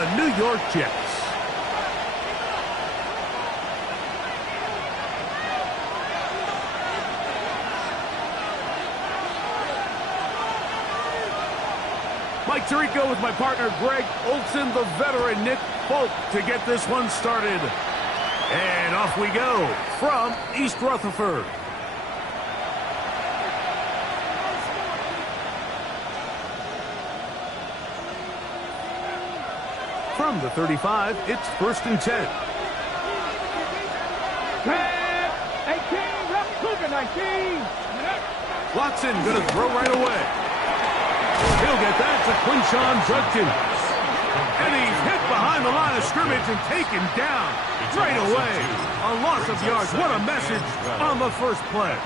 the New York Jets. Mike Tirico with my partner Greg Olson, the veteran Nick Folk to get this one started. And off we go from East Rutherford. From the 35, it's 1st and 10. 18, Watson going to throw right away. He'll get that to Quinshon Judkins. And he's hit behind the line of scrimmage and taken down right away. A loss of yards. What a message on the first play.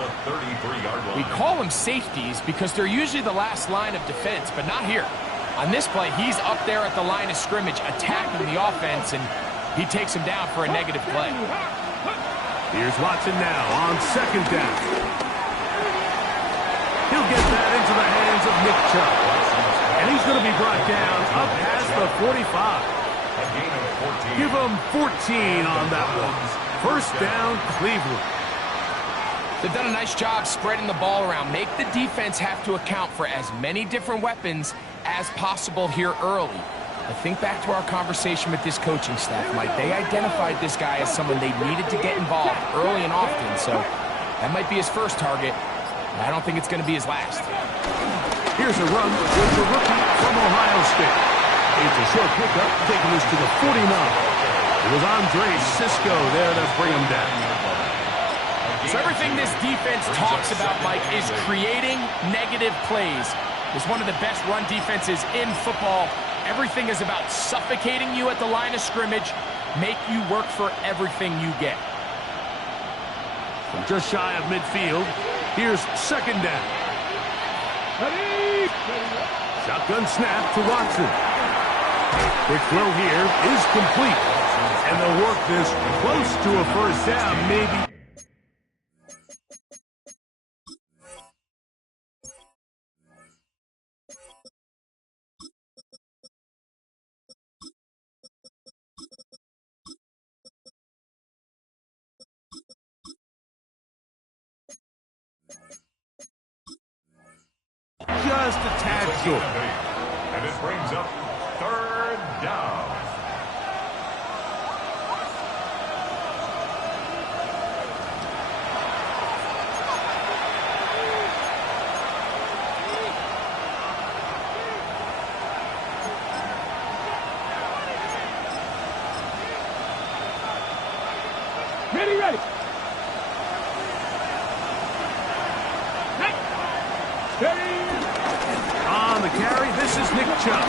We call them safeties because they're usually the last line of defense, but not here. On this play, he's up there at the line of scrimmage attacking the offense, and he takes him down for a negative play. Here's Watson now on 2nd down. He'll get that into the hands of Nick Chubb. And he's going to be brought down up past the 45. Give him 14 on that one. 1st down, Cleveland. They've done a nice job spreading the ball around. Make the defense have to account for as many different weapons as possible here early. But think back to our conversation with this coaching staff, Mike. They identified this guy as someone they needed to get involved early and often, so that might be his first target. I don't think it's going to be his last. Here's a run with the rookie from Ohio State. It's a short pickup, taking us to the 49. It was Andre Cisco there to bring him down. So everything this defense talks about, Mike, is creating negative plays. It's one of the best run defenses in football. Everything is about suffocating you at the line of scrimmage, make you work for everything you get. From just shy of midfield, here's 2nd down. Shotgun snap to Watson. Quick throw here is complete. And they'll work this close to a 1st down, maybe. Just a tad short. And it brings up 3rd down. Ready. On the carry, this is Nick Chubb.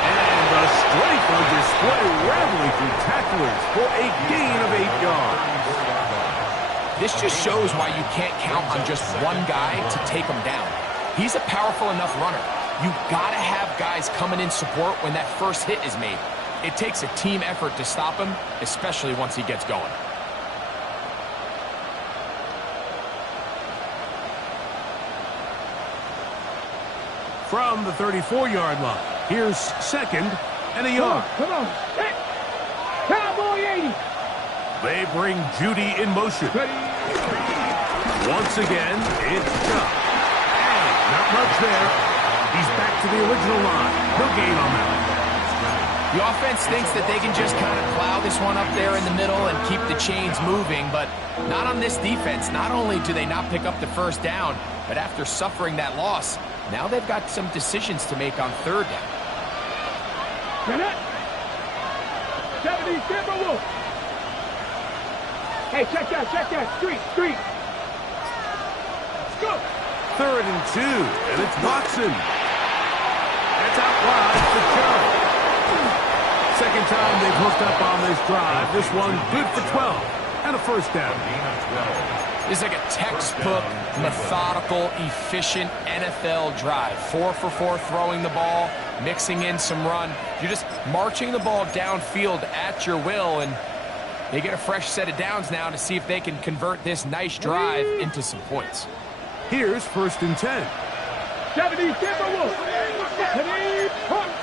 And the strength on display, rattling through tacklers for a gain of 8 yards. This just shows why you can't count on just one guy to take him down. He's a powerful enough runner. You gotta have guys coming in support when that first hit is made. It takes a team effort to stop him, especially once he gets going. From the 34-yard line, here's 2nd and a yard. Come on. Hey. Cowboy 80. They bring Judy in motion. Once again, it's Chubb. And not much there. He's back to the original line. No gain on that. The offense thinks that they can just kind of plow this one up there in the middle and keep the chains moving, but not on this defense. Not only do they not pick up the 1st down, but after suffering that loss, now they've got some decisions to make on 3rd down. 70 Timberwolves. Hey, check that. Street. Let's go. 3rd and 2, and it's Watson. That's out wide for Chubb. 2nd time they've hooked up on this drive. This one good for 12 and a 1st down. This is like a textbook, methodical, efficient NFL drive. 4 for 4 throwing the ball, mixing in some run. You're just marching the ball downfield at your will, and they get a fresh set of downs now to see if they can convert this nice drive into some points. Here's 1st and 10. 70 Timberwolves.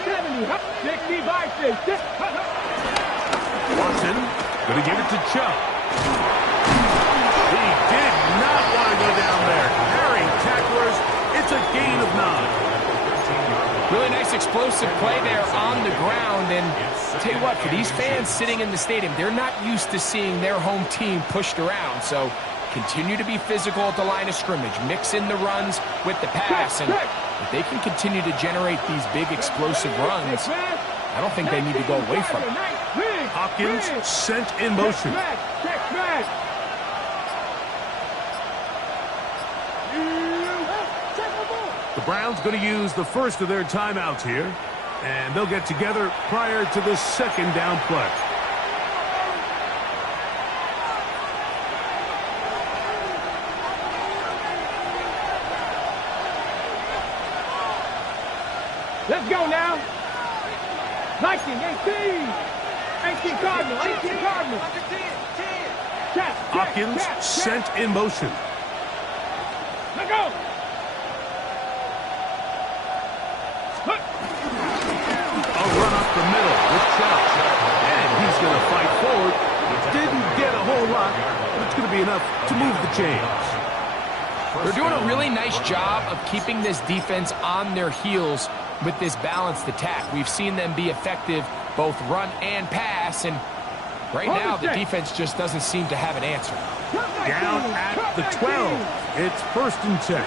70. Watson going to give it to Chubb. He did not want to go down there. Carrying tacklers, it's a gain of 9. Really nice explosive play there on the ground. And I'll tell you what, for these fans sitting in the stadium, they're not used to seeing their home team pushed around. So continue to be physical at the line of scrimmage. Mix in the runs with the pass. And if they can continue to generate these big explosive runs, I don't think they need to go away from it. Hopkins sent in motion. The Browns going to use the first of their timeouts here, and they'll get together prior to the second down play. Let's go now. 19, 18. 18 Cardinal, 18 Cardinal. Hopkins sent in motion. Let go. A run up the middle with Chubb. And he's going to fight forward. Didn't get a whole lot, but it's going to be enough to move the chains. They're doing a really nice job of keeping this defense on their heels with this balanced attack. We've seen them be effective both run and pass, and right now the defense just doesn't seem to have an answer. Down at the 12. It's 1st and 10.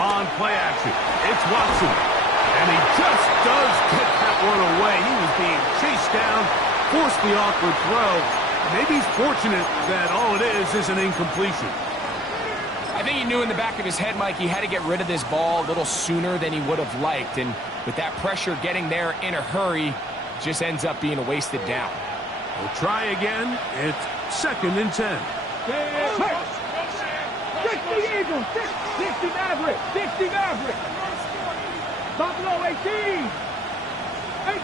On play action, it's Watson. And he just does get that one away. He was being chased down, forced the awkward throw. Maybe he's fortunate that all it is an incompletion. I think he knew in the back of his head, Mike, he had to get rid of this ball a little sooner than he would have liked. And with that pressure getting there in a hurry, just ends up being a wasted down. We'll try again. It's 2nd and 10. 60 Eagles, 60 Maverick, 60 Maverick. Buffalo 18.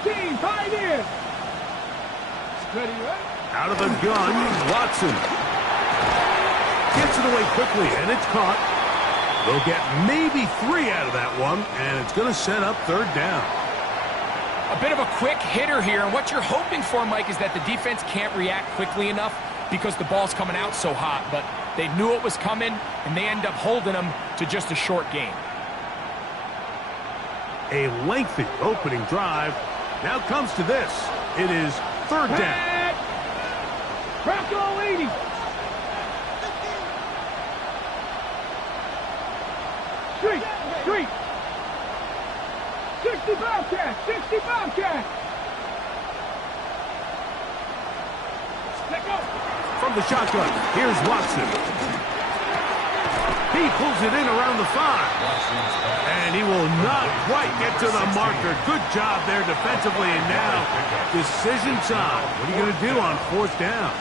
18, Pioneer. Ready, right? Out of the gun, Watson. Gets it away quickly, and it's caught. They'll get maybe 3 out of that one, and it's going to set up 3rd down. A bit of a quick hitter here, and what you're hoping for, Mike, is that the defense can't react quickly enough because the ball's coming out so hot, but they knew it was coming, and they end up holding them to just a short gain. A lengthy opening drive. Now comes to this. It is 3rd down. Bronco 80. Street. 60 Bobcat, 60 Bobcat. Let go. From the shotgun, here's Watson. He pulls it in around the 5. And he will not quite get to the marker. Good job there defensively, and now decision time. What are you going to do on 4th down?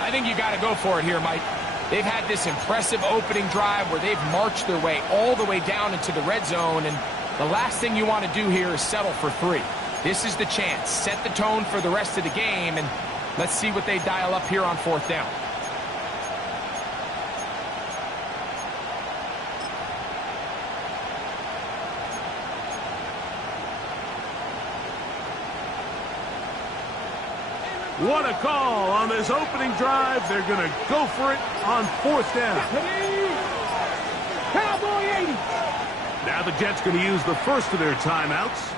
I think you got to go for it here, Mike. They've had this impressive opening drive where they've marched their way all the way down into the red zone, and the last thing you want to do here is settle for 3. This is the chance. Set the tone for the rest of the game, and let's see what they dial up here on 4th down. What a call on this opening drive. They're going to go for it on 4th down. Cowboy 80. Now the Jets going to use the first of their timeouts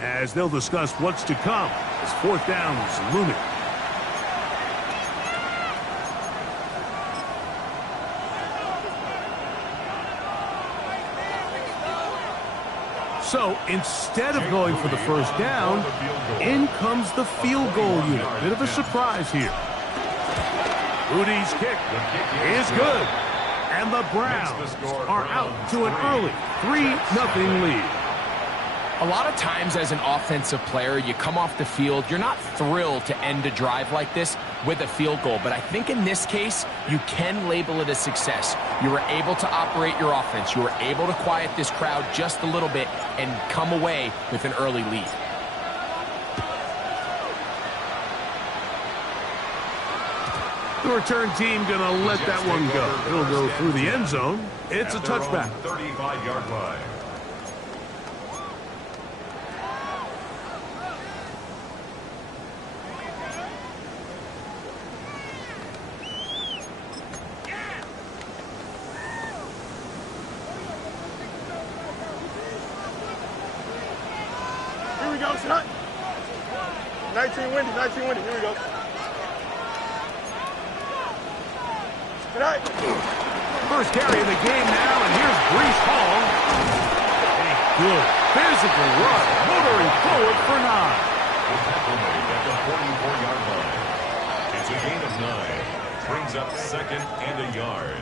as they'll discuss what's to come as 4th down is looming. So instead of going for the 1st down, in comes the field goal unit. Bit of a surprise here. Rudy's kick is good. And the Browns are out to an early 3-0 lead. A lot of times as an offensive player, you come off the field, you're not thrilled to end a drive like this with a field goal. But I think in this case, you can label it a success. You were able to operate your offense. You were able to quiet this crowd just a little bit and come away with an early lead. The return team going to let that one go. It'll go through the end zone. It's a touchback. 35-yard line. go, shot. 19 windy, 19 windy. Here we go. Tonight. First carry of the game now, and here's Brees Hall. A good physical run, motoring forward for 9. Tackle made at the 44-yard line. It's a gain of 9. Brings up 2nd and a yard.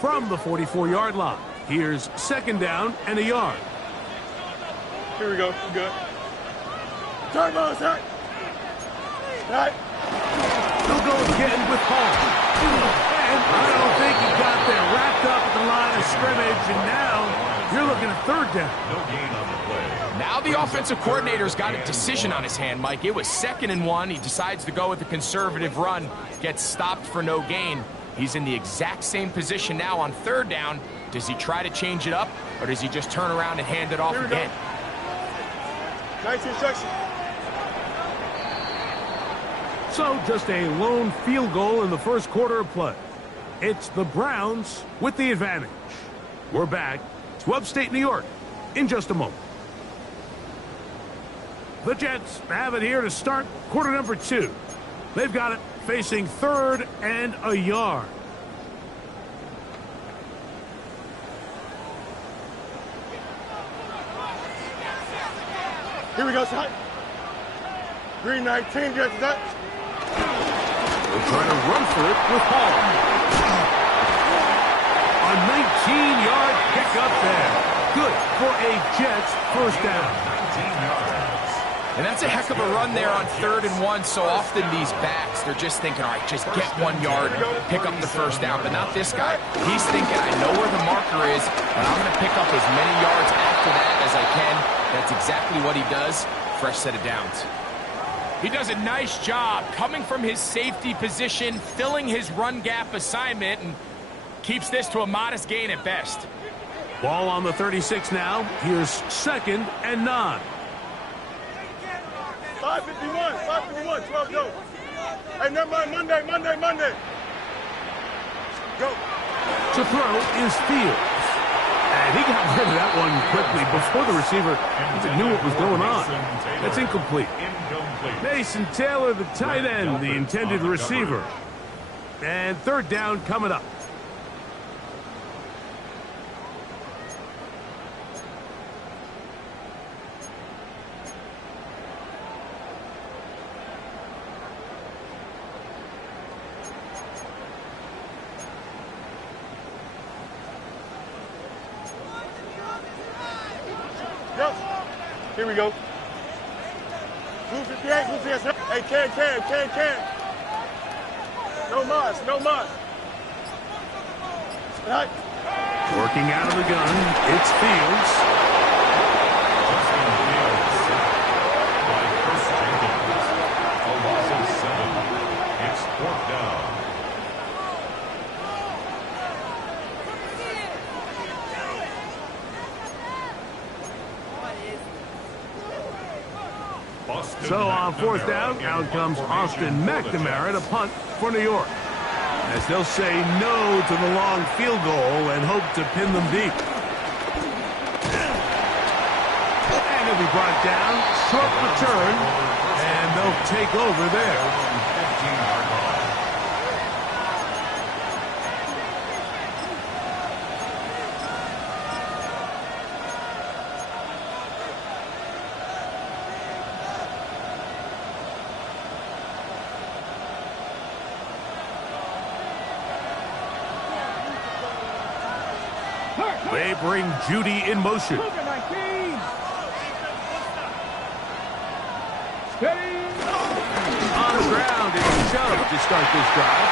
From the 44-yard line, here's 2nd down and a yard. Here we go. Good. Turn ball, sir. Right. He'll go again with Hall. And I don't think he got there. Wrapped up at the line of scrimmage, and now you're looking at 3rd down. No gain on the play. Now the offensive coordinator's got a decision on his hand, Mike. It was 2nd and 1. He decides to go with the conservative run, gets stopped for no gain. He's in the exact same position now on 3rd down. Does he try to change it up, or does he just turn around and hand it off again? Nice instruction. So just a lone field goal in the first quarter of play. It's the Browns with the advantage. We're back to upstate New York in just a moment. The Jets have it here to start quarter number 2. They've got it facing 3rd and a yard. Here we go, son. Green 19, Jets, that. They're trying to run for it with Hall. A 19-yard pickup there. Good for a Jets first down. 19 yards. And that's a heck of a run there on 3rd and 1. So often these backs, they're just thinking, all right, just get 1 yard, pick up the first down. But not this guy. He's thinking, I know where the marker is, but I'm going to pick up as many yards after that as I can. That's exactly what he does. Fresh set of downs. He does a nice job coming from his safety position, filling his run gap assignment, and keeps this to a modest gain at best. Ball on the 36 now. Here's 2nd and 9. 551, 12 go. Hey, never mind, Monday. Go. To throw is Fields. And he got rid of that one quickly before the receiver even knew what was going on. That's incomplete. Mason Taylor, the tight end, the intended receiver. And 3rd down coming up. Here we go. Blue 58, Blue 58. Hey, can. No mas. Right. Working out of the gun, it's Fields. Justin Fields by Chris Jenkins. A loss of 7. It's 4th down. So on 4th down, out comes Austin McNamara to punt for New York, as they'll say no to the long field goal and hope to pin them deep. And he'll be brought down, short return, and they'll take over there. They bring Judy in motion. Steady. On the ground, it's Chubb to start this drive.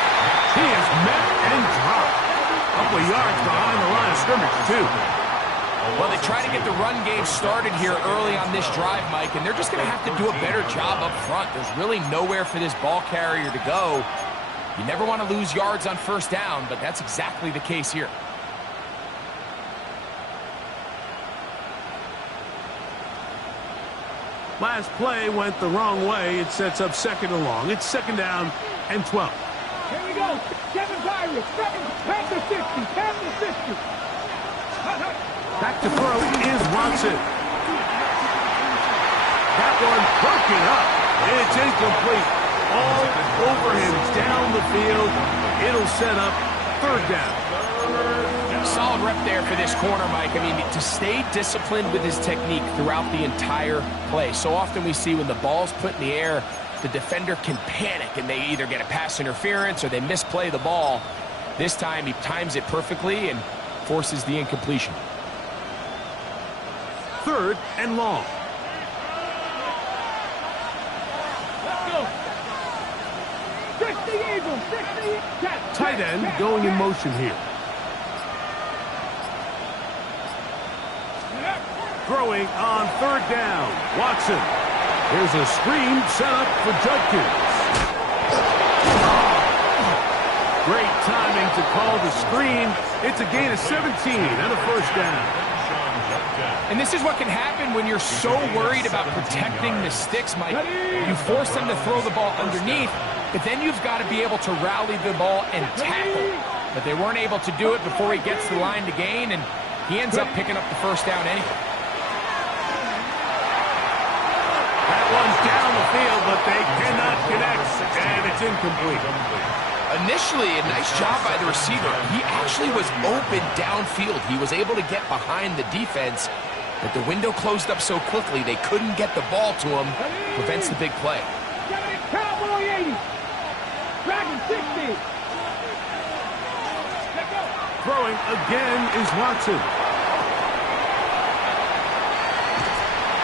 He is met and dropped. A couple of yards behind the line of scrimmage, too. Well, they try to get the run game started here early on this drive, Mike, and they're just going to have to do a better job up front. There's really nowhere for this ball carrier to go. You never want to lose yards on 1st down, but that's exactly the case here. Last play went the wrong way. It sets up 2nd and long. It's 2nd down and 12. Here we go. 7 Pirates. 7. Tap the 60. Tap the 60. Back to throw is Watson. That one broken up. It's incomplete. All over him down the field. It'll set up 3rd down. Solid rep there for this corner, Mike. I mean, to stay disciplined with his technique throughout the entire play. So often we see when the ball's put in the air, the defender can panic and they either get a pass interference or they misplay the ball. This time he times it perfectly and forces the incompletion. 3rd and long. Let's go. 60 Eagles. 60. Tight end going in motion here. Throwing on 3rd down. Watson. Here's a screen set up for Judkins. Great timing to call the screen. It's a gain of 17 and a 1st down. And this is what can happen when you're so worried about protecting the sticks, Mike. You force them to throw the ball underneath, but then you've got to be able to rally the ball and tackle. But they weren't able to do it before he gets the line to gain, and he ends up picking up the 1st down anyway. That one's down the field, but they cannot connect, and it's incomplete. Initially, a nice job by the receiver. He actually was open downfield. He was able to get behind the defense, but the window closed up so quickly they couldn't get the ball to him. Prevents the big play. Cowboy 80. Dragon 60. Throwing again is Watson.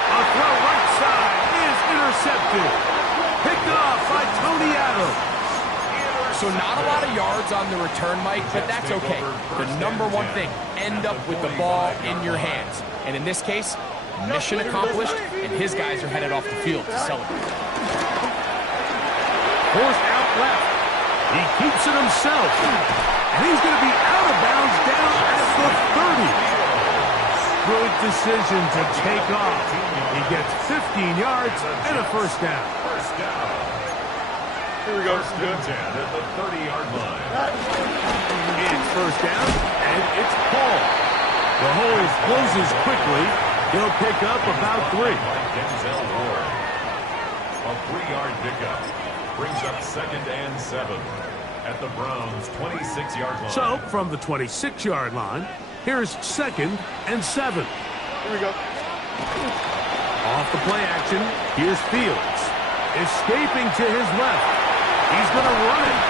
A throw right side is intercepted. Picked off by Tony Adams. So not a lot of yards on the return, Mike, but that's okay. The #1 thing, end up with the ball in your hands. And in this case, mission accomplished, and his guys are headed off the field to celebrate. Forced out left. He keeps it himself. And he's going to be out of bounds down at the 30. Good decision to take off. He gets 15 yards and a 1st down. Here we go. Good 10 at the 30-yard line. It's 1st down, and it's Paul. The hole closes quickly. He'll pick up about 3. Denzel Ward. A 3-yard pickup. Brings up 2nd and 7 at the Browns' 26-yard line. So, from the 26-yard line, here's 2nd and 7. Here we go. Off the play action, here's Fields. Escaping to his left. He's going to run it.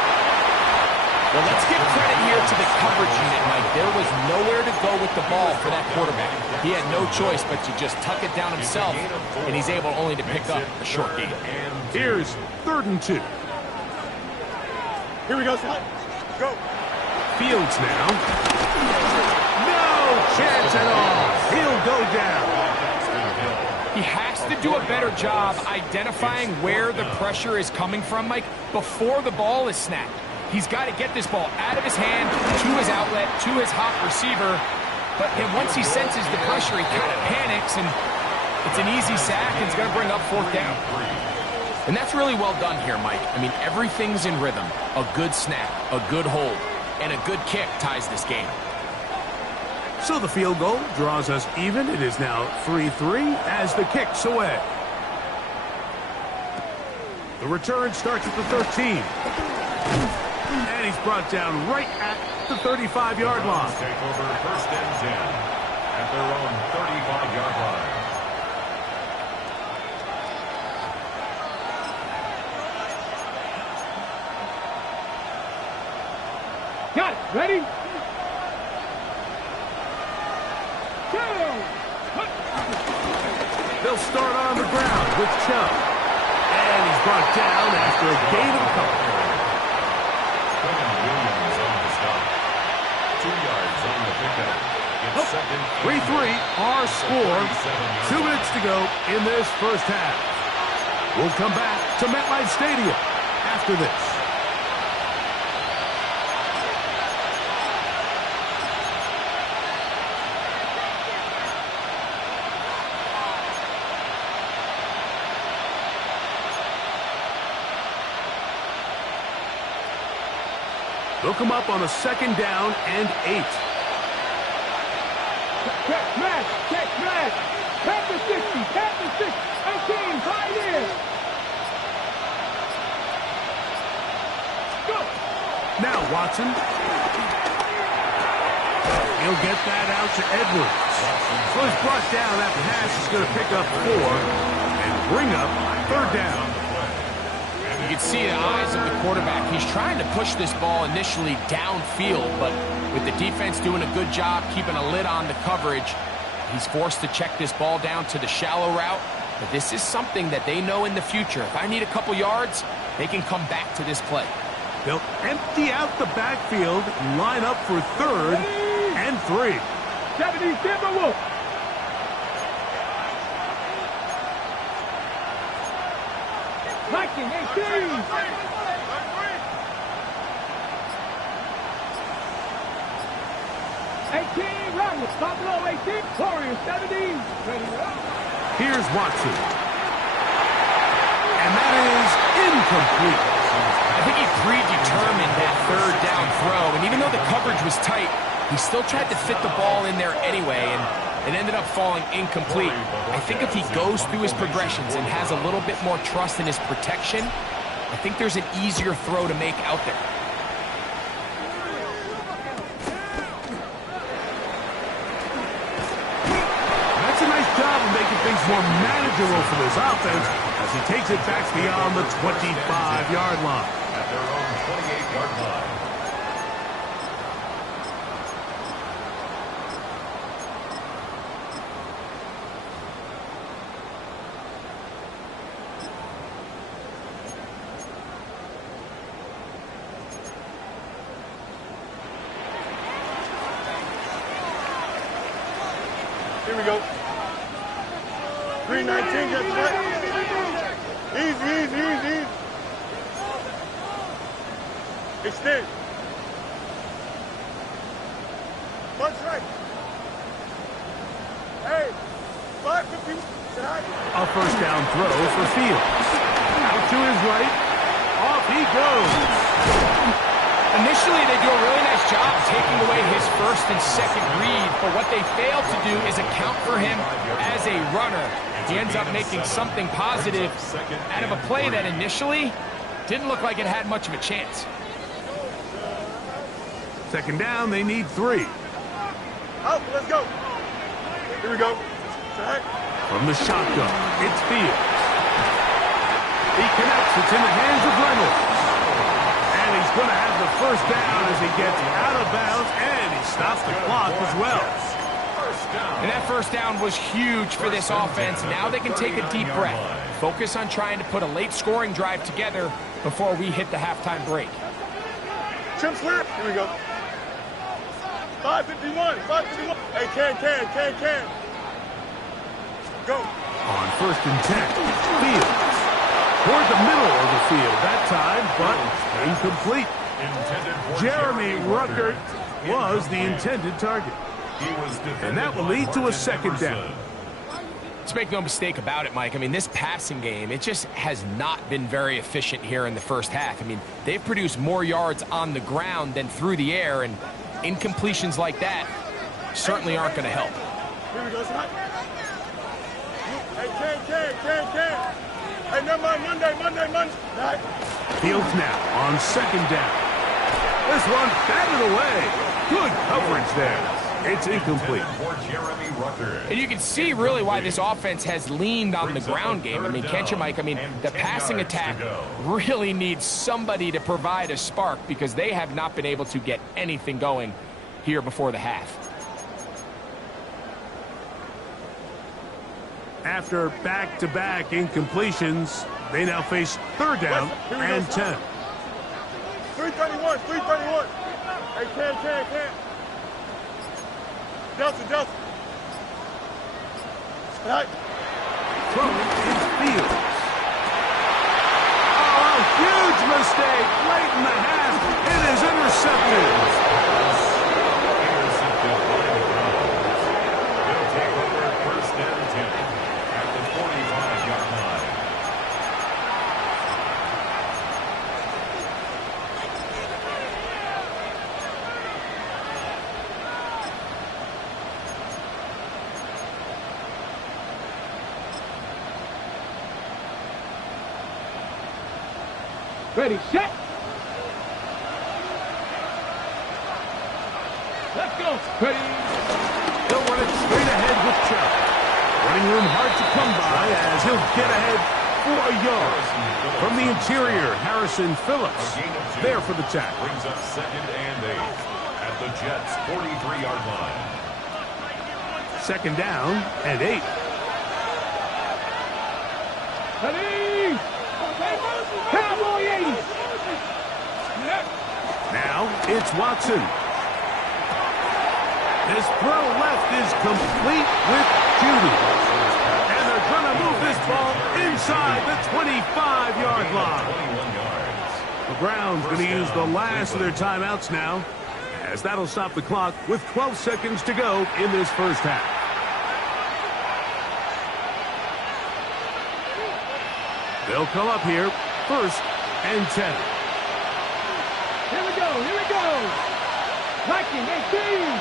Well, let's give credit here to the coverage unit, Mike. There was nowhere to go with the ball for that quarterback. He had no choice but to just tuck it down himself, and he's able only to pick up a short gain. Here's 3rd and 2. Here we go. Go. Fields now. No chance at all. He'll go down. He has to do a better job identifying where the pressure is coming from, Mike, before the ball is snapped. He's got to get this ball out of his hand, to his outlet, to his hot receiver. But then once he senses the pressure, he kind of panics, and it's an easy sack, and it's going to bring up 4th down. And that's really well done here, Mike. I mean, everything's in rhythm. A good snap, a good hold, and a good kick ties this game. So the field goal draws us even. It is now 3-3 as the kick's away. The return starts at the 13. And he's brought down right at the 35-yard line. Take over 1st and 10 at their own 35-yard line. Got it. Ready? They'll start on the ground with Chubb. And he's brought down after a gain of a couple. Williams on the stop. 2 yards on the pickup. It's 2nd. 3-3, our score. 2 minutes to go in this 1st half. We'll come back to MetLife Stadium after this. They'll come up on a 2nd down and 8. Check smash, check smash. Tap the 60, tap the 60. 18, tight end. Go. Now Watson. He'll get that out to Edwards. So he's brought down. That pass is going to pick up 4 and bring up 3rd down. You can see the eyes of the quarterback. He's trying to push this ball initially downfield, but with the defense doing a good job keeping a lid on the coverage, he's forced to check this ball down to the shallow route. But this is something that they know in the future. If I need a couple yards, they can come back to this play. They'll empty out the backfield and line up for 3rd and 3. 70 Timberwolves. Viking 18. 18, Ronald, top below 18, Warriors 17. Ready to go. Here's Watson. And that is incomplete. I think he predetermined that 3rd down throw, and even though the coverage was tight, he still tried to fit the ball in there anyway, and it ended up falling incomplete. I think if he goes through his progressions and has a little bit more trust in his protection, I think there's an easier throw to make out there. That's a nice job of making things more manageable for this offense as he takes it back beyond the 25-yard line. At their own 28-yard line. Here we go. 319, just right. Easy, easy, easy, easy. Extend. Punch right. Hey, 550. A 1st down throw for Fields. Out to his right. Off he goes. Initially, they do a really nice job taking away his 1st and 2nd read, but what they fail to do is account for him as a runner. He ends up making something positive out of a play that initially didn't look like it had much of a chance. 2nd down, they need 3. Out, let's go. Here we go. Back. From the shotgun, it's Fields. He connects, it's in the hands of Reynolds. And he's going to have the 1st down as he gets out of bounds, and he stops the clock as well. And that 1st down was huge for this offense. Now they can take a deep breath. Focus on trying to put a late scoring drive together before we hit the halftime break. Trim slip. Here we go. 551, 551. Hey, can. Go. On 1st and 10, Fields. Toward the middle of the field that time, but incomplete. Jeremy Ruckert was the intended target. And that will lead to a 2nd down. Let's make no mistake about it, Mike. I mean, this passing game, it just has not been very efficient here in the 1st half. I mean, they've produced more yards on the ground than through the air, and incompletions like that certainly aren't going to help. Here we go, Scott. Hey, can. Hey, never mind, Monday. Right. Fields now on 2nd down. This one batted away. Good coverage there. It's incomplete. And you can see really why this offense has leaned on the ground game. I mean, can't you, Mike? I mean, the passing attack really needs somebody to provide a spark because they have not been able to get anything going here before the half. After back-to-back incompletions, they now face 3rd down and 10. 331. Hey, can. Delta. Right. Throwing is Fields. Oh, a huge mistake late in the half. It is intercepted. They'll take over 1st and 10 at the 45-yard line. Ready, set. Let's go. Ready. They'll run it straight ahead with Chubb. Running room hard to come by as he'll get ahead for a yard. From the interior, Harrison Phillips there for the tackle. Brings up 2nd and 8 at the Jets' 43-yard line. 2nd down and 8. Ready. Cowboy 80. Now it's Watson. This throw left is complete with Judy. And they're going to move this ball inside the 25-yard line. 21 yards. The Browns going to use the last of their timeouts now, as that'll stop the clock with 12 seconds to go in this first half. They'll come up here, 1st and 10. Here we go. Here we go. Viking 18.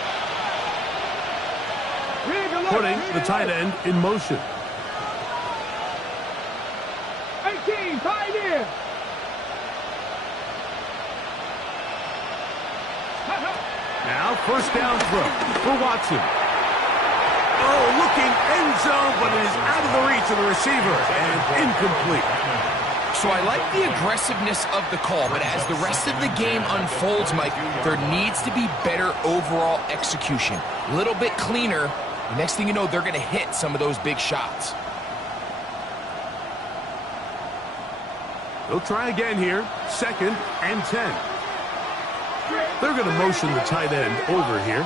Putting the tight end in motion. 18, pioneer. Now, 1st down throw for Watson. Oh, looking end zone, but it is out of the reach of the receiver and incomplete. So I like the aggressiveness of the call, but as the rest of the game unfolds, Mike, there needs to be better overall execution. A little bit cleaner. The next thing you know, they're going to hit some of those big shots. They'll try again here, 2nd and 10. They're going to motion the tight end over here.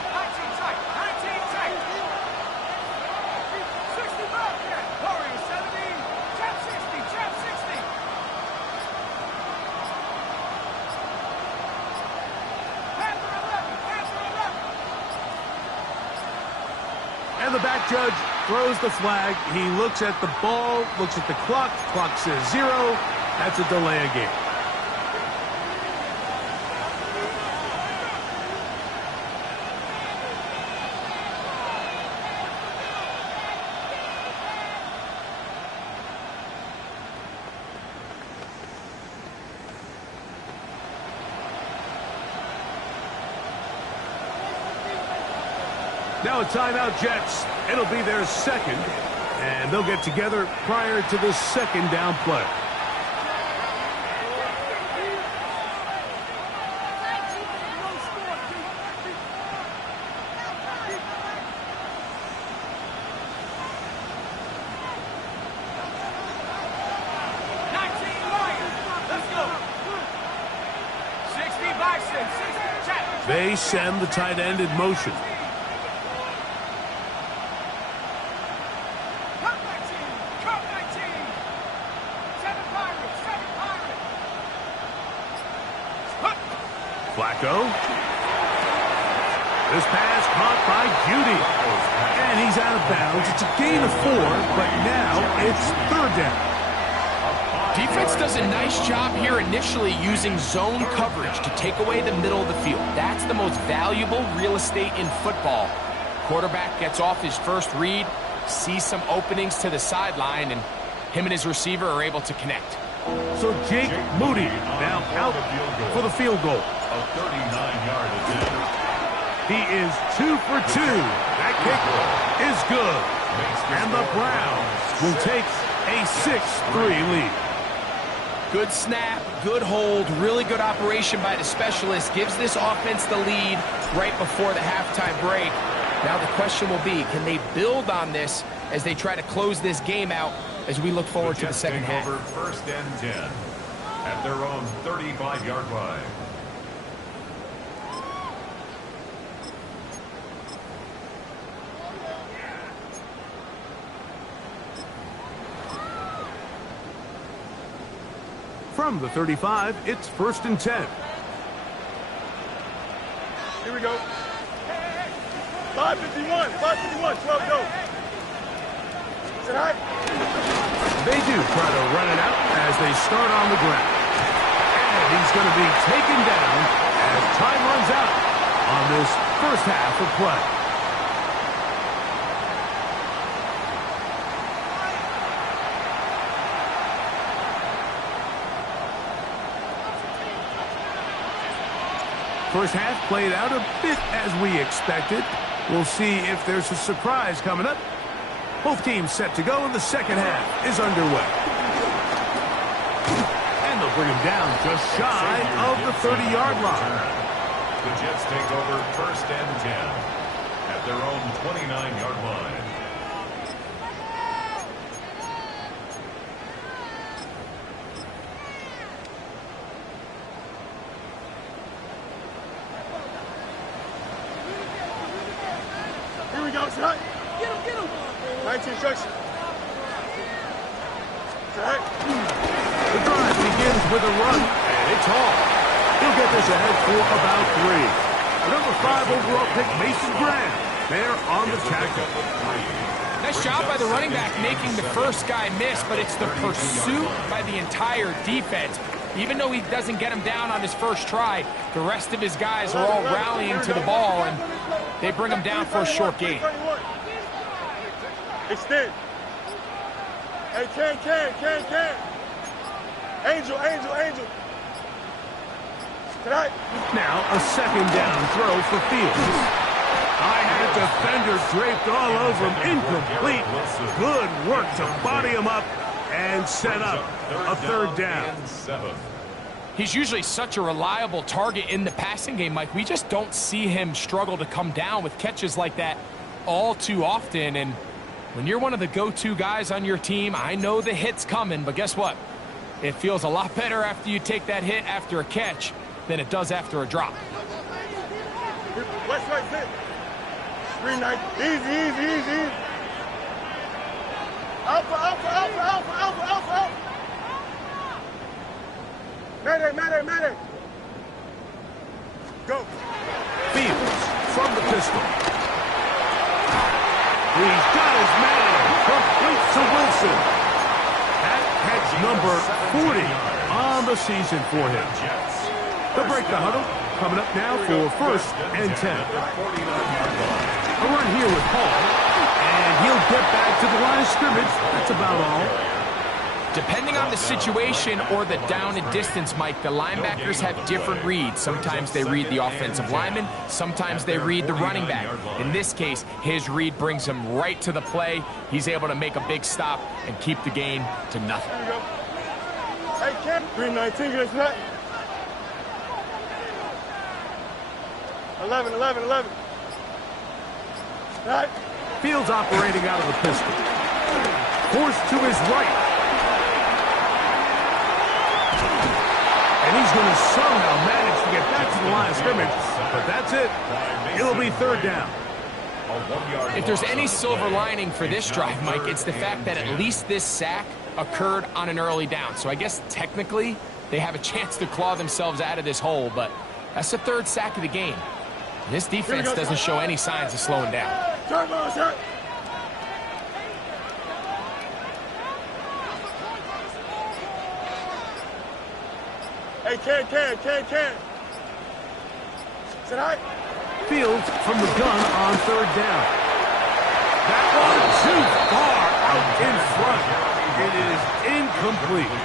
And the back judge throws the flag. He looks at the ball, looks at the clock. Clock says 0. That's a delay of game. Now a timeout, Jets. It'll be their 2nd, and they'll get together prior to the 2nd down play. They send the tight end in motion. Flacco. This pass caught by Judy. And he's out of bounds. It's a gain of 4, but now it's 3rd down. Defense does a nice job here initially using zone coverage to take away the middle of the field. That's the most valuable real estate in football. Quarterback gets off his first read, sees some openings to the sideline, and him and his receiver are able to connect. So Jake Moody now out for the field goal. A 39-yard attempt. He is 2 for 2. That kick is good. And the Browns will take a 6-3 lead. Good snap, good hold, really good operation by the specialist. Gives this offense the lead right before the halftime break. Now the question will be, can they build on this as they try to close this game out as we look forward to the second half? Over 1st and 10 at their own 35-yard line. From the 35, it's 1st and 10. Here we go. 5:51, 5:51, 12 go. Is it hot? They do try to run it out as they start on the ground. And he's going to be taken down as time runs out on this first half of play. First half played out a bit as we expected. We'll see if there's a surprise coming up. Both teams set to go, and the second half is underway. And they'll bring him down just shy of the 30-yard line. The Jets take over 1st and 10 at their own 29-yard line. Here we go, shot. Get him. 19 instruction. Shot. The drive begins with a run, and it's all. He'll get this ahead for about 3. The number 5 overall pick, Mason Graham, there on the tackle. Nice job by the running back making the first guy miss, but it's the pursuit by the entire defense. Even though he doesn't get him down on his first try, the rest of his guys are all rallying to the ball, and they bring him down for a short gain. Extend. Hey, can. Angel. Tonight. Now a second down throw for Fields. High-head defender draped all over him. Incomplete. Good work to body him up and set up a third down. He's usually such a reliable target in the passing game, Mike. We just don't see him struggle to come down with catches like that all too often. And when you're one of the go-to guys on your team, I know the hit's coming, but guess what? It feels a lot better after you take that hit after a catch than it does after a drop. West right hit. Green knight. Easy. Alpha. Mayday. Go. Fields from the pistol. He's got his man. Complete to Wilson. That catch number 40 on the season for him. They'll break the huddle. Coming up now for 1st and 10. A run here with Paul. And he'll get back to the line of scrimmage. That's about all. Depending on the situation or the down and distance, Mike, the linebackers have different reads. Sometimes they read the offensive lineman. Sometimes they read the running back. In this case, his read brings him right to the play. He's able to make a big stop and keep the gain to nothing. Here we go. Hey, Cap. 319, get us nothing. 11. Right. Fields operating out of the pistol. Forced to his right. And he's going to somehow manage to get back to the line of scrimmage. But that's it. It'll be 3rd down. If there's any silver lining for this drive, Mike, it's the fact that at least this sack occurred on an early down. So I guess technically they have a chance to claw themselves out of this hole, but that's the 3rd sack of the game. And this defense doesn't show any signs of slowing down. Turn. Hey, can. Sit high. Fields from the gun on 3rd down. That one too far out in front. It is incomplete.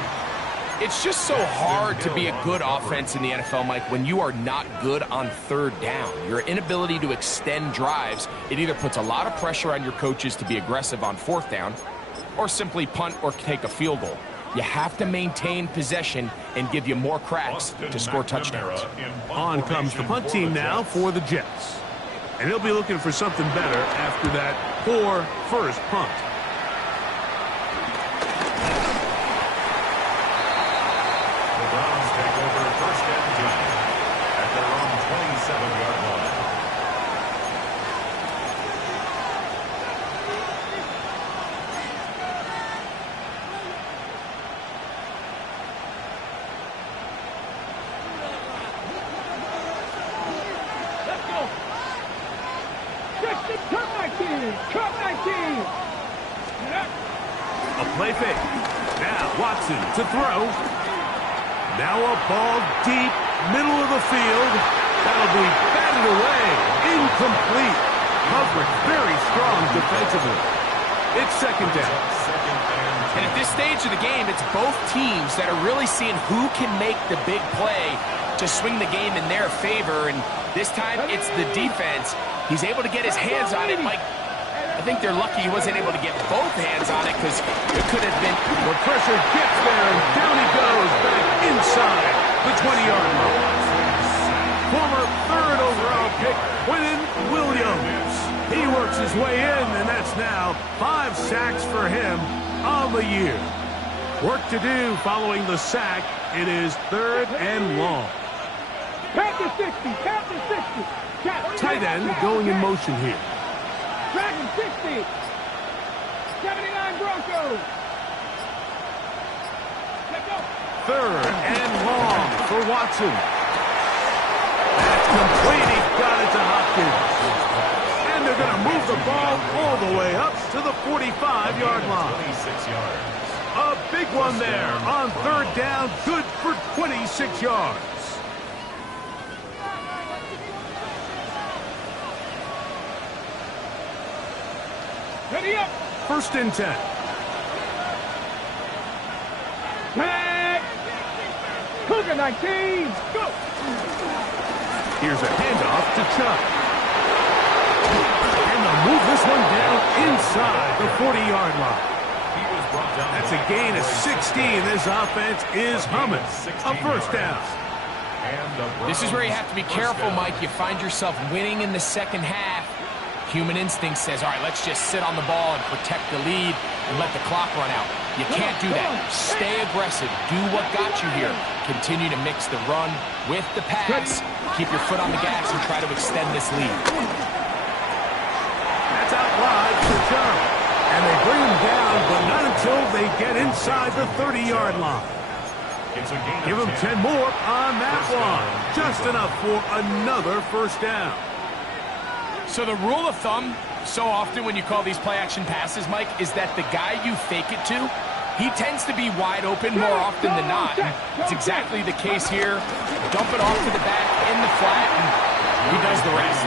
It's just so hard to be a good offense in the NFL, Mike, when you are not good on 3rd down. Your inability to extend drives, it either puts a lot of pressure on your coaches to be aggressive on 4th down or simply punt or take a field goal. You have to maintain possession and give you more cracks to score touchdowns. On comes the punt team now for the Jets. And he'll be looking for something better after that poor first punt. The Browns take over 1st and 10 at their own 27-yard line. Cut 19. A play fake. Now Watson to throw. Now a ball deep, middle of the field. That'll be batted away. Incomplete. Coverage very strong defensively. It's 2nd down. And at this stage of the game, it's both teams that are really seeing who can make the big play to swing the game in their favor, and this time it's the defense. He's able to get his hands on it. Mike, I think they're lucky he wasn't able to get both hands on it, because it could have been... The pressure gets there, and down he goes back inside the 20-yard line. Former third overall pick, Quentin Williams. He works his way in, and that's now 5 sacks for him on the year. Work to do following the sack. It is 3rd and long. Count to 60. Count to 60. Tight end going in motion here. Dragon 60. 79 Broncos. Let's go. 3rd and long for Watson. That's complete. He got it to Hopkins. And they're going to move the ball all the way up to the 45-yard line. 26 yards. A big one there on 3rd down. Good for 26 yards. Ready up. 1st and 10. Tag. Cougar 19. Go. Here's a handoff to Chuck. And they'll move this one down inside the 40-yard line. He was brought down. That's a gain of 16. This offense is humming. A 1st down. This is where you have to be careful, Mike. You find yourself winning in the second half. Human instinct says, all right, let's just sit on the ball and protect the lead and let the clock run out. You can't do that. Stay aggressive. Do what got you here. Continue to mix the run with the pass. Keep your foot on the gas and try to extend this lead. That's out wide for Chubb. And they bring him down, but not until they get inside the 30-yard line. Give him 10 more on that one. Just enough for another 1st down. So the rule of thumb, so often when you call these play-action passes, Mike, is that the guy you fake it to, he tends to be wide open more often than not. And it's exactly the case here. Dump it off to the back in the flat, and he does the rest.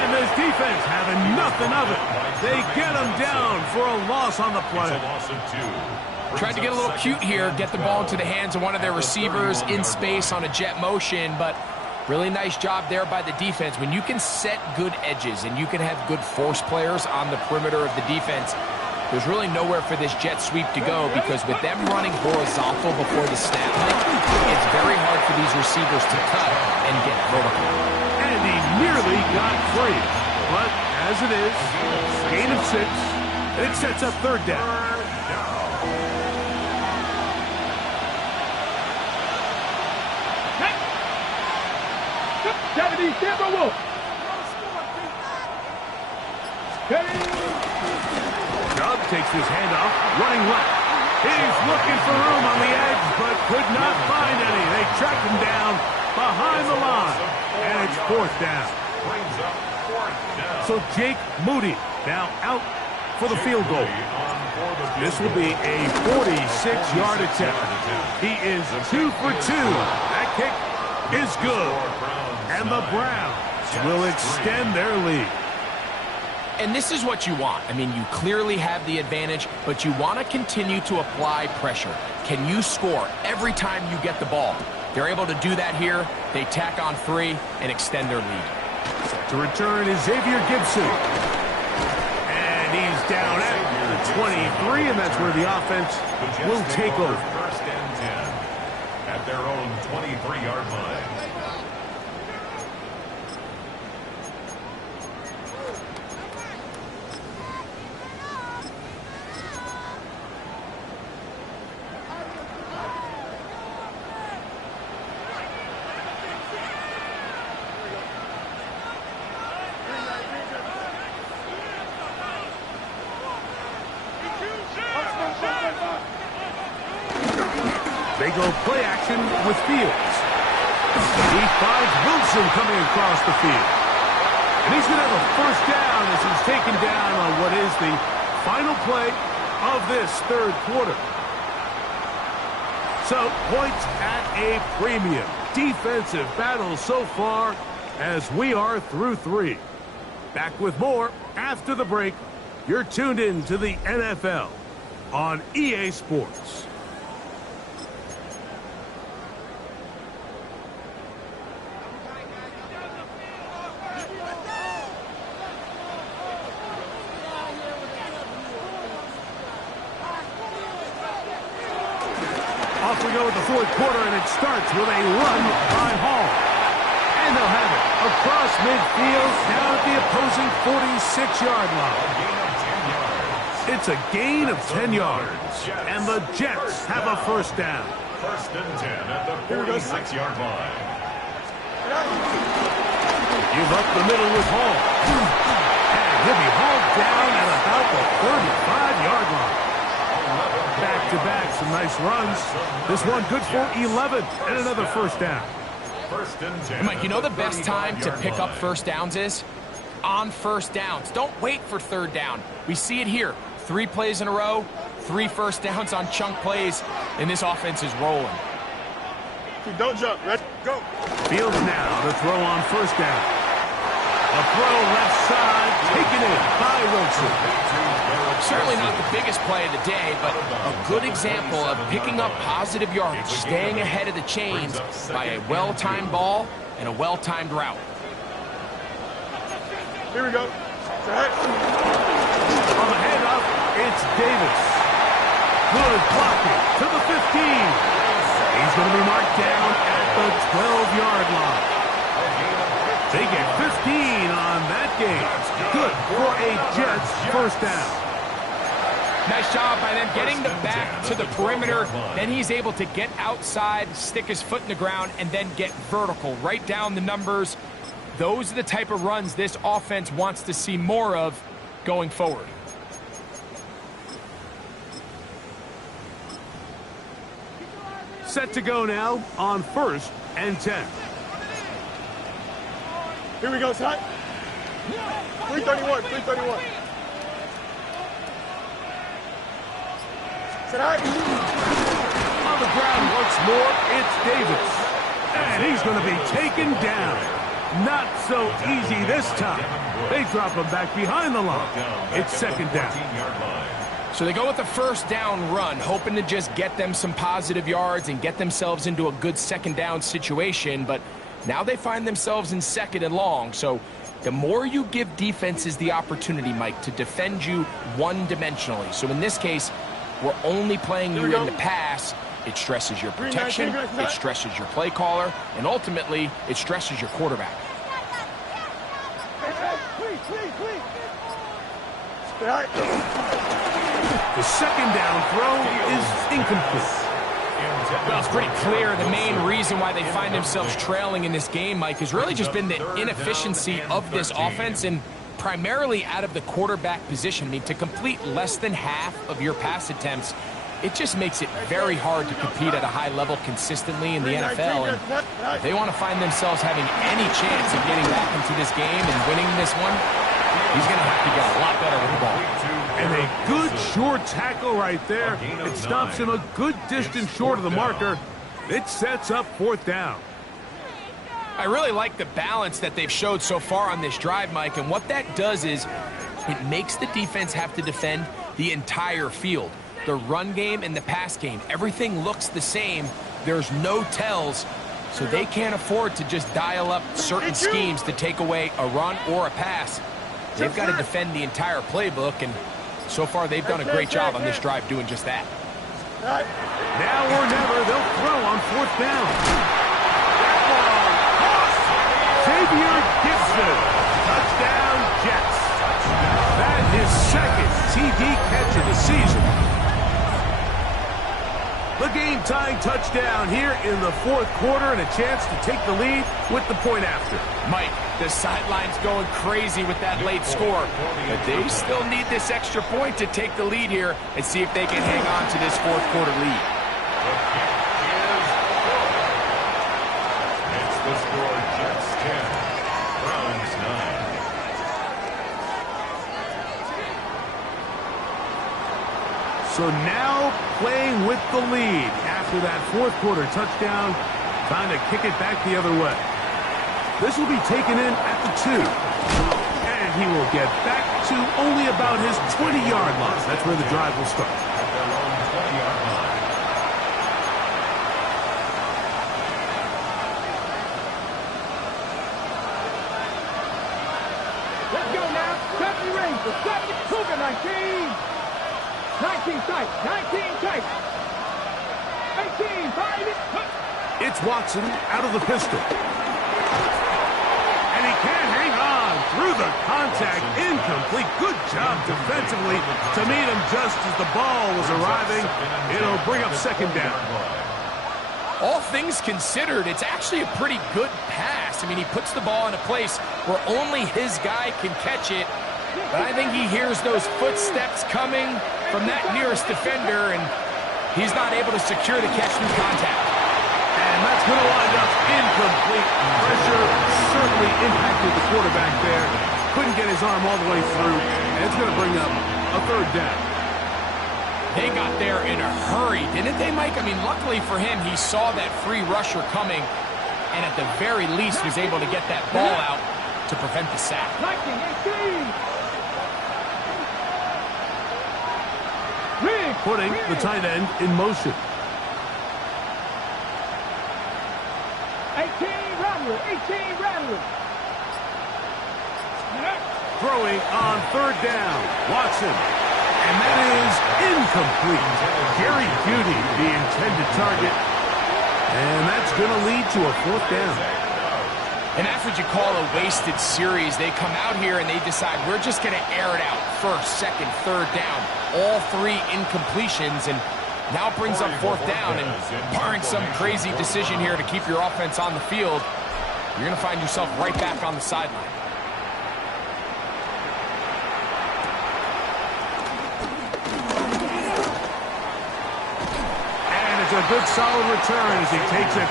And this defense having nothing of it. They get him down for a loss on the play. Tried to get a little cute here, get the ball into the hands of one of their receivers in space on a jet motion, but really nice job there by the defense. When you can set good edges and you can have good force players on the perimeter of the defense, there's really nowhere for this jet sweep to go, because with them running horizontal before the snap, it's very hard for these receivers to cut and get vertical. And he nearly got free. But as it is, gain of 6, and it sets up 3rd down. Timberwolves. Chubb takes his handoff, running left. He's looking for room on the edge, but could not find any. They track him down behind the line, and it's 4th down. So Jake Moody now out for the field goal. This will be a 46-yard attempt. He is 2 for 2. That kick is good. And the Browns will extend their lead. And this is what you want. I mean, you clearly have the advantage, but you want to continue to apply pressure. Can you score every time you get the ball? They're able to do that here. They tack on 3 and extend their lead. To return is Xavier Gibson. And he's down at the 23, and that's where the offense will take over. 1st and 10 at their own 23-yard line. They go play action with Fields. He finds Wilson coming across the field. And he's going to have a 1st down as he's taken down on what is the final play of this 3rd quarter. So, points at a premium. Defensive battle so far as we are through 3. Back with more after the break. You're tuned in to the NFL on EA Sports. we go with the fourth quarter, and it starts with a run by Hall. And they'll have it across midfield, down at the opposing 46-yard line. It's a gain of 10 yards, and the Jets have a first down. First and 10 at the 46-yard line. Give up the middle with Hall. And he'll be hauled down at about the 35-yard line. Back-to-back, some nice runs. This one good for 11 and another first down. First and 10. Mike, you know the best time to pick up first downs is? On first downs. Don't wait for third down. We see it here. 3 plays in a row, 3 first downs on chunk plays, and this offense is rolling. Don't jump. Let's go. Fields now to throw on first down. A throw left side, taken in by Wilson. Certainly not the biggest play of the day, but a good example of picking up positive yardage, staying ahead of the chains by a well-timed ball and a well-timed route. Here we go. On the handoff, it's Davis. Good blocking to the 15. He's going to be marked down at the 12-yard line. They get 15 on that game. Good for a Jets first down. Nice job by them getting the back to the perimeter. Then he's able to get outside, stick his foot in the ground, and then get vertical. Right down the numbers. Those are the type of runs this offense wants to see more of going forward. Set to go now on first and 10. Here we go, Scott. 331, 331. Sit high. On the ground once more, it's Davis. And he's going to be taken down. Not so easy this time. They drop him back behind the line. It's second down. So they go with the first down run, hoping to just get them some positive yards and get themselves into a good second down situation, but now they find themselves in second and long. So the more you give defenses the opportunity, Mike, to defend you one-dimensionally. So in this case, we're only playing you in the pass. It stresses your protection, it stresses your play caller, and ultimately, it stresses your quarterback. The second down throw is incomplete. Well, it's pretty clear the main reason why they find themselves trailing in this game, Mike, has really just been the inefficiency of this offense and primarily out of the quarterback position. I mean, to complete less than half of your pass attempts, it just makes it very hard to compete at a high level consistently in the NFL. And if they want to find themselves having any chance of getting back into this game and winning this one, he's going to have to get a lot better with the ball. And a good short tackle right there. It stops him a good distance short of the marker. It sets up fourth down. I really like the balance that they've showed so far on this drive, Mike, and what that does is it makes the defense have to defend the entire field. The run game and the pass game, everything looks the same. There's no tells, so they can't afford to just dial up certain schemes to take away a run or a pass. They've got to defend the entire playbook, and so far they've done a great job on this drive doing just that. Now or never, they'll throw on fourth down. Xavier Gibson, touchdown Jets. That is second TD catch of the season. The game-tying touchdown here in the fourth quarter and a chance to take the lead with the point after. Mike, the sideline's going crazy with that late score, but they still need this extra point to take the lead here and see if they can hang on to this fourth quarter lead. It's the score, Jets 10, Browns 9. So now playing with the lead after that fourth quarter touchdown, trying to kick it back the other way. This will be taken in at the 2. And he will get back to only about his 20-yard line. That's where the drive will start. At their own 20-yard line. Let's go now. 70 rings for 70. Cougar 19. 19 tight. 19 tight. 18 18, 5 it. It's Watson out of the pistol. And he can't hang on through the contact. Incomplete. Good job defensively to meet him just as the ball was arriving. It'll bring up second down. All things considered, it's actually a pretty good pass. I mean, he puts the ball in a place where only his guy can catch it. But I think he hears those footsteps coming from that nearest defender, and he's not able to secure the catch through contact. And that's going to wind up incomplete. Pressure certainly impacted the quarterback there. Couldn't get his arm all the way through, and it's going to bring up a third down. They got there in a hurry, didn't they, Mike? I mean, luckily for him, he saw that free rusher coming, and at the very least was able to get that ball out to prevent the sack. 18. Putting the tight end in motion. 18 Rattler. Throwing on third down. Watson. And that is incomplete. Gary Cutie, the intended target. And that's going to lead to a fourth down. And that's what you call a wasted series. They come out here and they decide, we're just going to air it out. First, second, third down. All three incompletions. And now it brings up fourth down. And barring some crazy decision here to keep your offense on the field, you're going to find yourself right back on the sideline. A good solid return as he takes it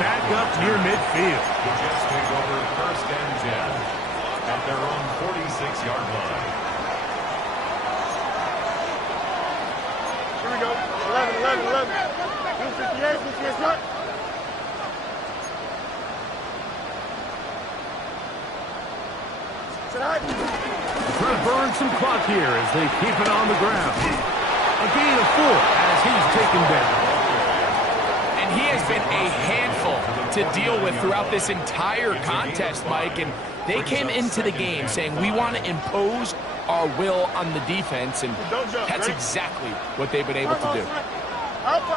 back up near midfield. The Jets take over first and 10 at their own 46-yard line. Here we go. 11. 258. Trying to burn some clock here as they keep it on the ground. A gain of 4 as he's taken down. He has been a handful to deal with throughout this entire contest, Mike, and they came into the game saying we want to impose our will on the defense, and that's exactly what they've been able to do. Alpha,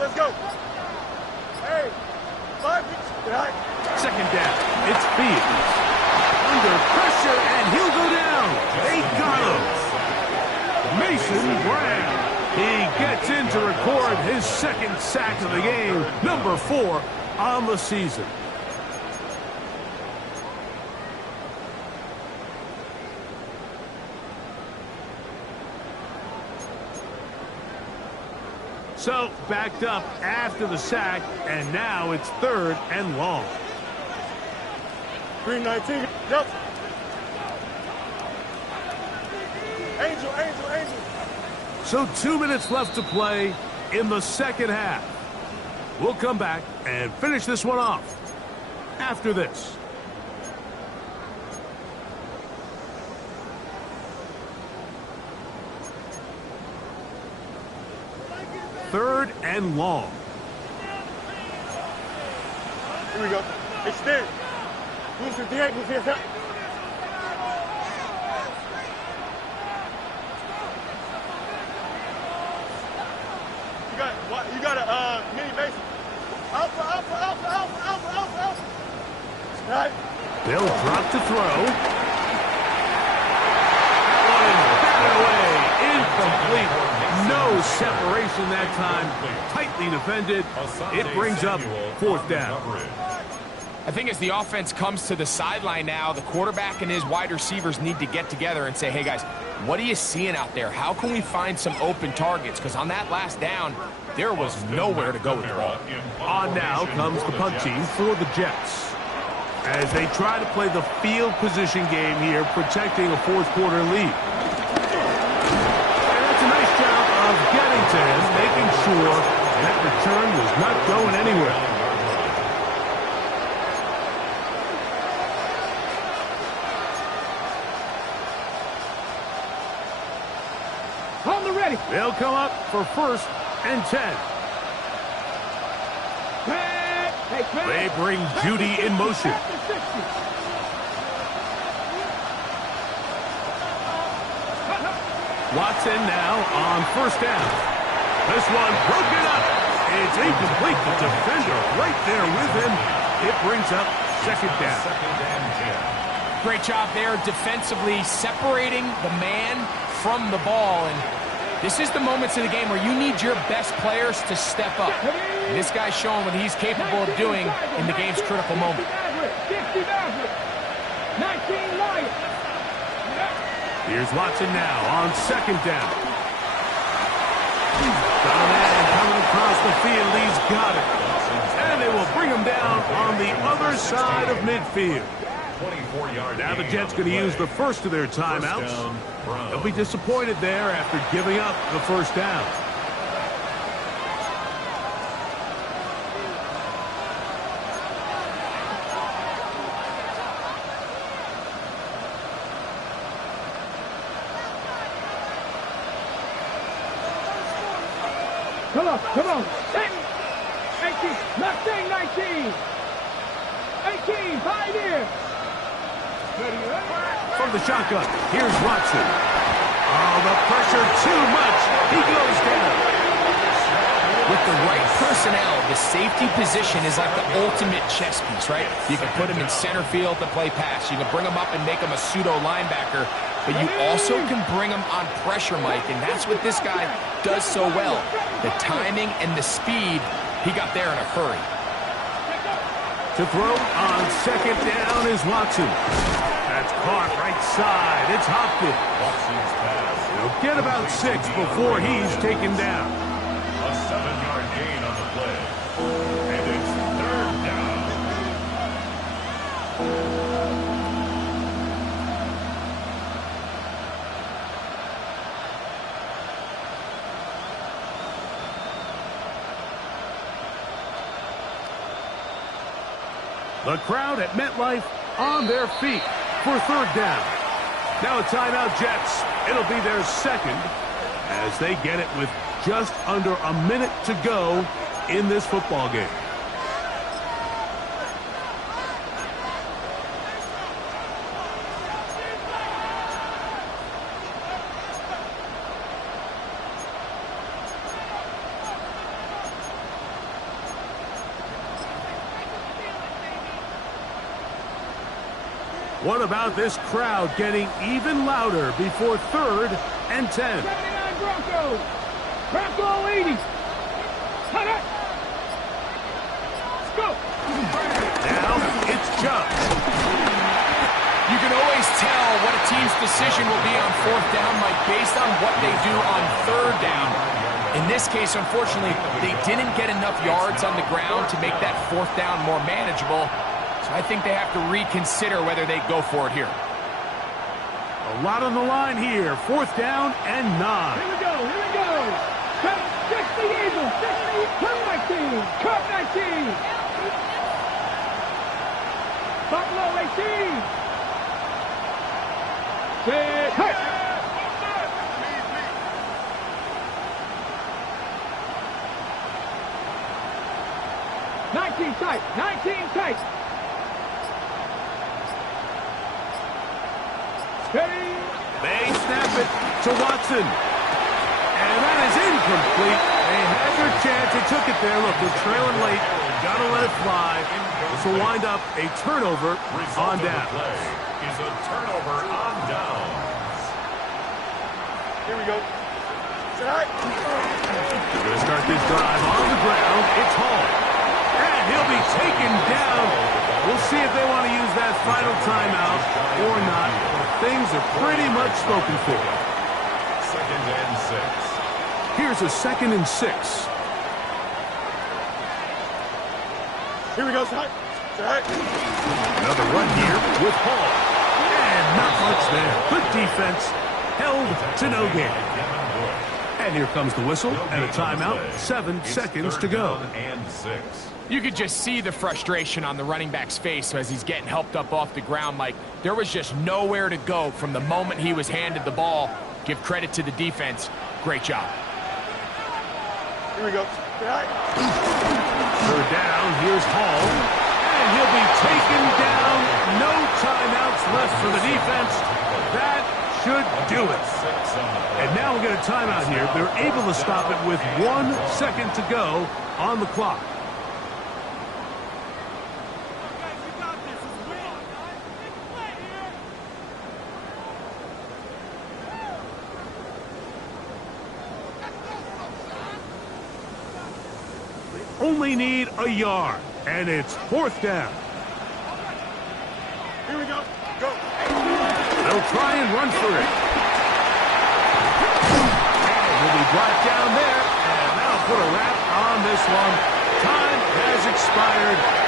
let's go. Hey, 5. Second down, it's Fields. Under pressure, and he'll go down. They got him. Mason Brown. He gets in to record his second sack of the game, number 4 on the season. So, backed up after the sack, and now it's third and long. 319. Yep. Angel. So 2 minutes left to play in the second half. We'll come back and finish this one off after this. Third and long. Here we go. Extend. 258. You got a mini Mason. Alpha. Right. They'll drop to throw. That one is batted away. Incomplete. No separation that time. Tightly defended. It brings up fourth down. I think as the offense comes to the sideline now, the quarterback and his wide receivers need to get together and say, hey, guys, what are you seeing out there? How can we find some open targets? Because on that last down, there was nowhere to go with the ball. On now comes the punt team for the Jets, as they try to play the field position game here, protecting a fourth-quarter lead. And that's a nice job of getting to him, making sure that return was not going anywhere. On the ready. They'll come up for first and 10. They bring Judy in motion. Watson now on first down. This one broken up. It's incomplete. The defender right there with him. It brings up second down. Great job there defensively separating the man from the ball. And this is the moments in the game where you need your best players to step up. And this guy's showing what he's capable of doing in the game's critical moment. 60 Maverick. 19 Lions. Here's Watson now on second down. Got a man coming across the field. He's got it. And they will bring him down on the other side of midfield. Now the Jets going to use the first of their timeouts. They'll be disappointed there after giving up the first down. Come on. 18, not saying 19. 18, Pioneer. From the shotgun, here's Watson. Oh, the pressure too much. He goes down. With the right personnel, the safety position is like the ultimate chess piece, right? You can put him in center field to play pass. You can bring him up and make him a pseudo linebacker, but you also can bring him on pressure, Mike, and that's what this guy does so well. The timing and the speed, he got there in a hurry. To throw on second down is Watson. That's caught right side. It's Hopkins. He'll get about 6 before he's taken down. A 7-yard gain on the play. And it's third down. The crowd at MetLife on their feet for third down. Now a timeout, Jets. It'll be their second as they get it with just under a minute to go in this football game. What about this crowd getting even louder before third and 10? 79 Broncos. Bronco 80. Cut it. Let's go. Now it's Chubb. You can always tell what a team's decision will be on fourth down, Mike, based on what they do on third down. In this case, unfortunately, they didn't get enough yards on the ground to make that fourth down more manageable. So I think they have to reconsider whether they go for it here. A lot on the line here. Fourth down and 9. Here we go. Cut 60 Eagles. 60. Cut 19. Cut 19. Buffalo 18. Cut. 19 tight. 19 tight. Steady. They snap it to Watson. And that is incomplete. They had their chance. They took it there. Look, they're trailing late. Got to let it fly. This will wind up a turnover on down. Is a turnover on downs. Here we go. Set. They're going to start this drive on the ground. It's Hall. And he'll be taken down. We'll see if they want to use that final timeout or not. Things are pretty much spoken for. 2nd and 6. Here's a 2nd and 6. Here we go, set. Another run here with Hall. And not much there. Good defense. Held to no gain. And here comes the whistle and a timeout. 7 seconds to go. And 6. You could just see the frustration on the running back's face as he's getting helped up off the ground, Mike. There was just nowhere to go from the moment he was handed the ball. Give credit to the defense. Great job. Here we go. Third down, here's Hall. And he'll be taken down. No timeouts left for the defense. That should do it. And now we'll get a timeout here. They're able to stop it with 1 second to go on the clock. Only need a yard, and it's 4th down. Here we go. Go. They'll try and run for it. And he'll be brought down there, and that'll put a wrap on this one. Time has expired.